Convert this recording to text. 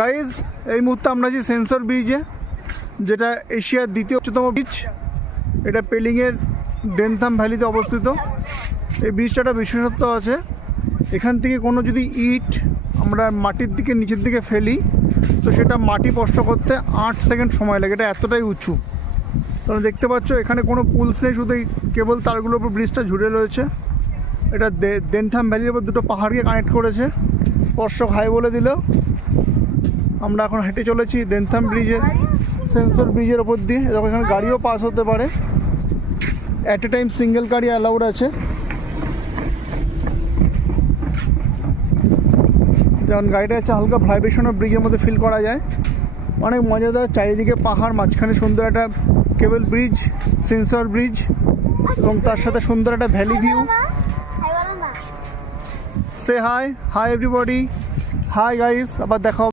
Guys এই মুহূর্তে আমরা আছি সেন্সর ব্রিজে, যেটা এশিয়ার দ্বিতীয় উচ্চতম ব্রিজ। এটা পেলিংয়ের ডেনথাম ভ্যালিতে অবস্থিত। এই ব্রিজটা একটা বিশেষত্ব আছে, এখান থেকে কোনো যদি ইট আমরা মাটির দিকে নিচের দিকে ফেলি তো সেটা মাটি স্পর্শ করতে 8 সেকেন্ড সময় লাগে। এটা এতটাই উঁচু। তোমরা দেখতে পাচ্ছ এখানে কোনো পুলস নেই, শুধু এই কেবল তারগুলোর উপর ব্রিজটা ঝুলে রয়েছে। এটা ডেনথাম ভ্যালির উপর দুটো পাহাড়কে কানেক্ট করেছে। স্পর্শক হাই বলে দিল। আমরা এখন হেঁটে চলেছি ডেনথাম ব্রিজের, সেন্সর ব্রিজের ওপর দিয়ে। দেখো এখানে গাড়িও পাস হতে পারে, অ্যাট এ টাইম সিঙ্গেল গাড়ি অ্যালাউড আছে। যেমন গাড়িটা হচ্ছে হালকা ভাইব্রেশনও ব্রিজের মধ্যে ফিল করা যায়। অনেক মজাদার, চারিদিকে পাহাড়, মাঝখানে সুন্দর একটা কেবল ব্রিজ, সেন্সর ব্রিজ, এবং তার সাথে সুন্দর একটা ভ্যালি ভিউ। সে হাই এভরিবডি, হাই গাইস, আবার দেখা হবে।